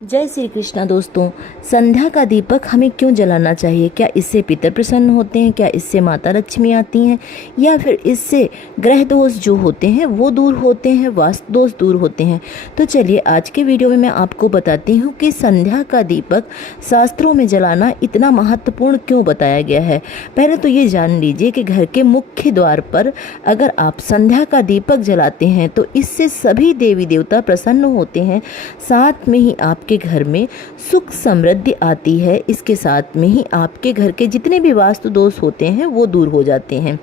जय श्री कृष्णा दोस्तों। संध्या का दीपक हमें क्यों जलाना चाहिए? क्या इससे पितर प्रसन्न होते हैं? क्या इससे माता लक्ष्मी आती हैं? या फिर इससे ग्रह दोष जो होते हैं वो दूर होते हैं, वास्तु दोष दूर होते हैं? तो चलिए आज के वीडियो में मैं आपको बताती हूँ कि संध्या का दीपक शास्त्रों में जलाना इतना महत्वपूर्ण क्यों बताया गया है। पहले तो ये जान लीजिए कि घर के मुख्य द्वार पर अगर आप संध्या का दीपक जलाते हैं तो इससे सभी देवी देवता प्रसन्न होते हैं, साथ में ही आपके घर में सुख समृद्धि आती है। इसके साथ में ही आपके घर के जितने भी वास्तु दोष होते हैं वो दूर हो जाते हैं।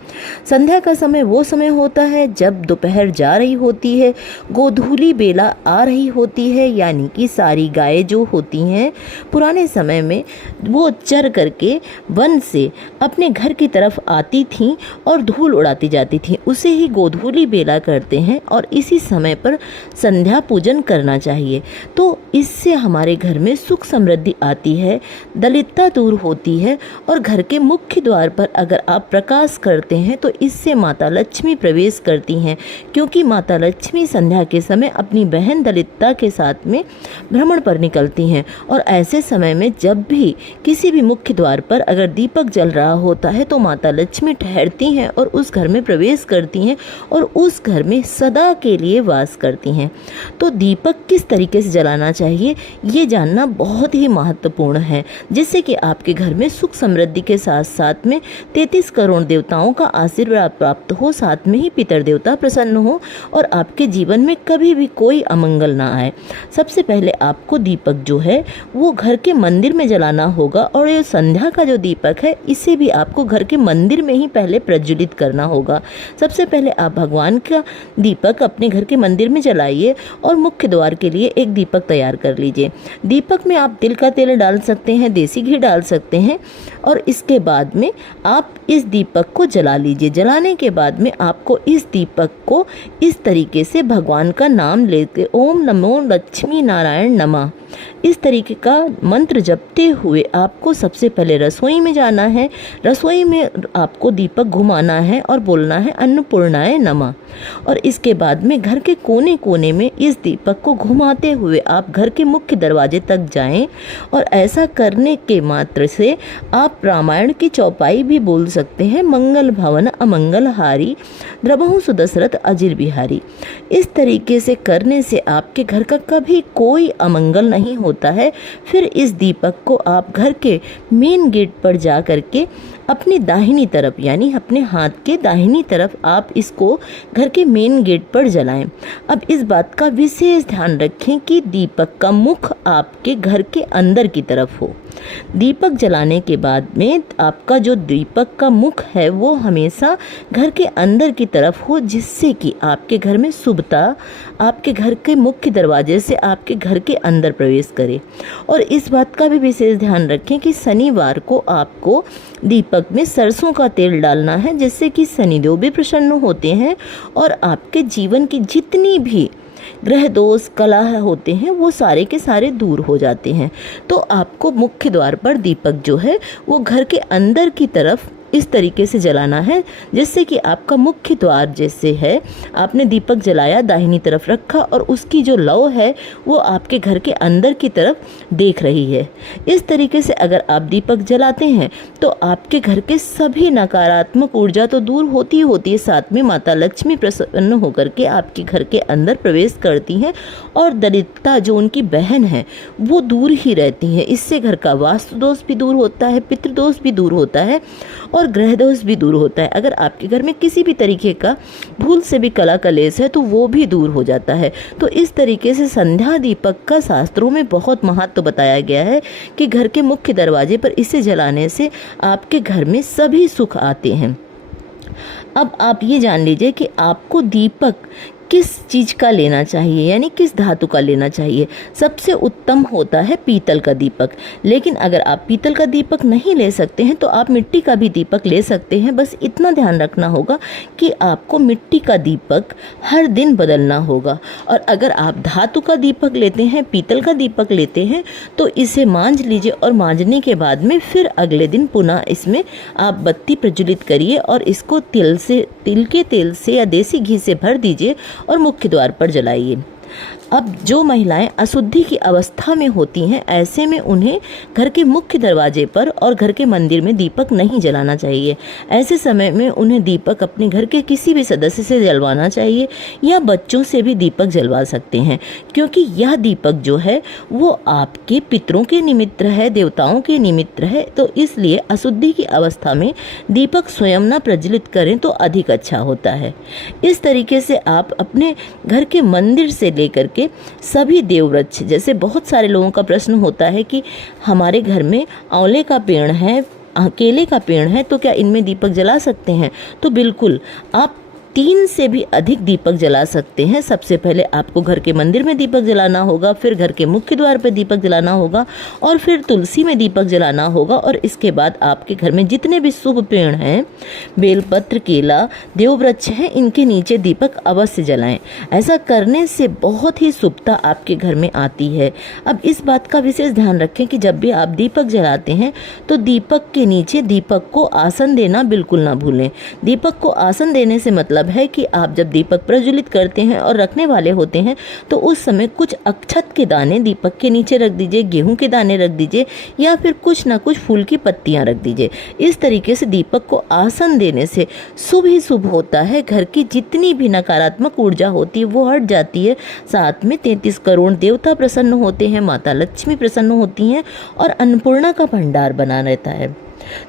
संध्या का समय वो समय होता है जब दोपहर जा रही होती है, गोधूली बेला आ रही होती है, यानी कि सारी गायें जो होती हैं पुराने समय में वो चर करके वन से अपने घर की तरफ आती थीं और धूल उड़ाती जाती थीं। उसे ही गोधूली बेला करते हैं और इसी समय पर संध्या पूजन करना चाहिए। तो इससे हमारे घर में सुख समृद्धि आती है, दरिद्रता दूर होती है और घर के मुख्य द्वार पर अगर आप प्रकाश करते हैं तो इससे माता लक्ष्मी प्रवेश करती हैं, क्योंकि माता लक्ष्मी संध्या के समय अपनी बहन दरिद्रता के साथ में भ्रमण पर निकलती हैं। और ऐसे समय में जब भी किसी भी मुख्य द्वार पर अगर दीपक जल रहा होता है तो माता लक्ष्मी ठहरती हैं और उस घर में प्रवेश करती हैं और उस घर में सदा के लिए वास करती हैं। तो दीपक किस तरीके से जलाना चाहिए ये जानना बहुत ही महत्वपूर्ण है, जिससे कि आपके घर में सुख समृद्धि के साथ साथ में 33 करोड़ देवताओं का आशीर्वाद प्राप्त हो, साथ में ही पितर देवता प्रसन्न हो और आपके जीवन में कभी भी कोई अमंगल ना आए। सबसे पहले आपको दीपक जो है वो घर के मंदिर में जलाना होगा और ये संध्या का जो दीपक है इसे भी आपको घर के मंदिर में ही पहले प्रज्वलित करना होगा। सबसे पहले आप भगवान का दीपक अपने घर के मंदिर में जलाइए और मुख्य द्वार के लिए एक दीपक तैयार कर लीजिए। दीपक में आप तिल का तेल डाल सकते हैं, देसी घी डाल सकते हैं और इसके बाद में आप इस दीपक को जला लीजिए। जलाने के बाद में आपको इस दीपक को इस तरीके से भगवान का नाम लेते ओम नमो लक्ष्मी नारायण नमः इस तरीके का मंत्र जपते हुए आपको सबसे पहले रसोई में जाना है। रसोई में आपको दीपक घुमाना है और बोलना है अन्नपूर्णाय नमः। और इसके बाद में घर के कोने कोने में इस दीपक को घुमाते हुए आप घर के मुख्य दरवाजे तक जाएं और ऐसा करने के मात्र से आप रामायण की चौपाई भी बोल सकते हैं, मंगल भवन अमंगल हारी द्रबहु सुदशरथ अजिर बिहारी। इस तरीके से करने से आपके घर का कभी कोई अमंगल नहीं होता है। फिर इस दीपक को आप घर के मेन गेट पर जा करके अपनी दाहिनी तरफ यानी अपने हाथ के दाहिनी तरफ आप इसको घर के मेन गेट पर जलाएं। अब इस बात का विशेष ध्यान रखें कि दीपक का मुख आपके घर के अंदर की तरफ हो। दीपक जलाने के बाद में आपका जो दीपक का मुख है वो हमेशा घर के अंदर की तरफ हो, जिससे कि आपके घर में शुभता आपके घर के मुख्य दरवाजे से आपके घर के अंदर प्रवेश करे। और इस बात का भी विशेष ध्यान रखें कि शनिवार को आपको दीपक में सरसों का तेल डालना है, जिससे कि शनिदेव भी प्रसन्न होते हैं और आपके जीवन की जितनी भी ग्रह दोष कलह होते हैं वो सारे के सारे दूर हो जाते हैं। तो आपको मुख्य द्वार पर दीपक जो है वो घर के अंदर की तरफ इस तरीके से जलाना है, जिससे कि आपका मुख्य द्वार जैसे है आपने दीपक जलाया दाहिनी तरफ रखा और उसकी जो लौ है वो आपके घर के अंदर की तरफ देख रही है। इस तरीके से अगर आप दीपक जलाते हैं तो आपके घर के सभी नकारात्मक ऊर्जा तो दूर होती है, साथ में माता लक्ष्मी प्रसन्न होकर के आपके घर के अंदर प्रवेश करती हैं और दरिद्रता जो उनकी बहन है वो दूर ही रहती है। इससे घर का वास्तु दोष भी दूर होता है, पितृदोष भी दूर होता है और ग्रह दोष भी दूर होता है। अगर आपके घर में किसी भी तरीके का भूल से भी कला कलेश है तो वो भी दूर हो जाता है। तो इस तरीके से संध्या दीपक का शास्त्रों में बहुत महत्व बताया गया है कि घर के मुख्य दरवाजे पर इसे जलाने से आपके घर में सभी सुख आते हैं। अब आप ये जान लीजिए कि आपको दीपक किस चीज़ का लेना चाहिए, यानी किस धातु का लेना चाहिए। सबसे उत्तम होता है पीतल का दीपक, लेकिन अगर आप पीतल का दीपक नहीं ले सकते हैं तो आप मिट्टी का भी दीपक ले सकते हैं। बस इतना ध्यान रखना होगा कि आपको मिट्टी का दीपक हर दिन बदलना होगा। और अगर आप धातु का दीपक लेते हैं, पीतल का दीपक लेते हैं तो इसे मांझ लीजिए और मांझने के बाद में फिर अगले दिन पुनः इसमें आप बत्ती प्रज्वलित करिए और इसको तिल के तेल से या देसी घी से भर दीजिए और मुख्य द्वार पर जलाइए। अब जो महिलाएं अशुद्धि की अवस्था में होती हैं, ऐसे में उन्हें घर के मुख्य दरवाजे पर और घर के मंदिर में दीपक नहीं जलाना चाहिए। ऐसे समय में उन्हें दीपक अपने घर के किसी भी सदस्य से जलवाना चाहिए या बच्चों से भी दीपक जलवा सकते हैं, क्योंकि यह दीपक जो है वो आपके पितरों के निमित्त है, देवताओं के निमित्त है। तो इसलिए अशुद्धि की अवस्था में दीपक स्वयं न प्रज्वलित करें तो अधिक अच्छा होता है। इस तरीके से आप अपने घर के मंदिर से लेकर के सभी देववृक्ष, जैसे बहुत सारे लोगों का प्रश्न होता है कि हमारे घर में आंवले का पेड़ है, केले का पेड़ है, तो क्या इनमें दीपक जला सकते हैं? तो बिल्कुल, आप 3 से भी अधिक दीपक जला सकते हैं। सबसे पहले आपको घर के मंदिर में दीपक जलाना होगा, फिर घर के मुख्य द्वार पर दीपक जलाना होगा और फिर तुलसी में दीपक जलाना होगा। और इसके बाद आपके घर में जितने भी शुभ पेड़ हैं, बेलपत्र, केला, देववृक्ष हैं, इनके नीचे दीपक अवश्य जलाएं। ऐसा करने से बहुत ही शुभता आपके घर में आती है। अब इस बात का विशेष ध्यान रखें कि जब भी आप दीपक जलाते हैं तो दीपक के नीचे दीपक को आसन देना बिल्कुल ना भूलें। दीपक को आसन देने से मतलब है कि आप जब दीपक प्रज्वलित करते हैं और रखने वाले होते हैं तो उस समय कुछ अक्षत के दाने दीपक के नीचे रख दीजिए, गेहूं के दाने रख दीजिए या फिर कुछ ना कुछ फूल की पत्तियां रख दीजिए। इस तरीके से दीपक को आसन देने से शुभ ही शुभ होता है। घर की जितनी भी नकारात्मक ऊर्जा होती है वो हट जाती है। साथ में 33 करोड़ देवता प्रसन्न होते हैं, माता लक्ष्मी प्रसन्न होती हैं और अन्नपूर्णा का भंडार बना रहता है।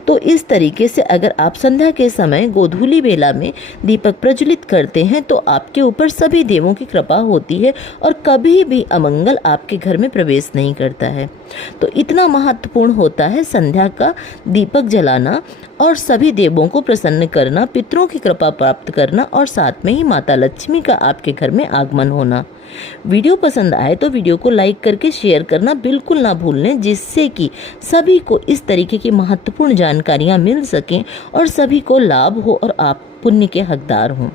तो इस तरीके से अगर आप संध्या के समय गोधूली बेला में दीपक प्रज्वलित करते हैं तो आपके ऊपर सभी देवों की कृपा होती है और कभी भी अमंगल आपके घर में प्रवेश नहीं करता है। तो इतना महत्वपूर्ण होता है संध्या का दीपक जलाना और सभी देवों को प्रसन्न करना, पितरों की कृपा प्राप्त करना और साथ में ही माता लक्ष्मी का आपके घर में आगमन होना। वीडियो पसंद आए तो वीडियो को लाइक करके शेयर करना बिल्कुल ना भूलें, जिससे कि सभी को इस तरीके की महत्वपूर्ण जानकारियां मिल सकें और सभी को लाभ हो और आप पुण्य के हकदार हों।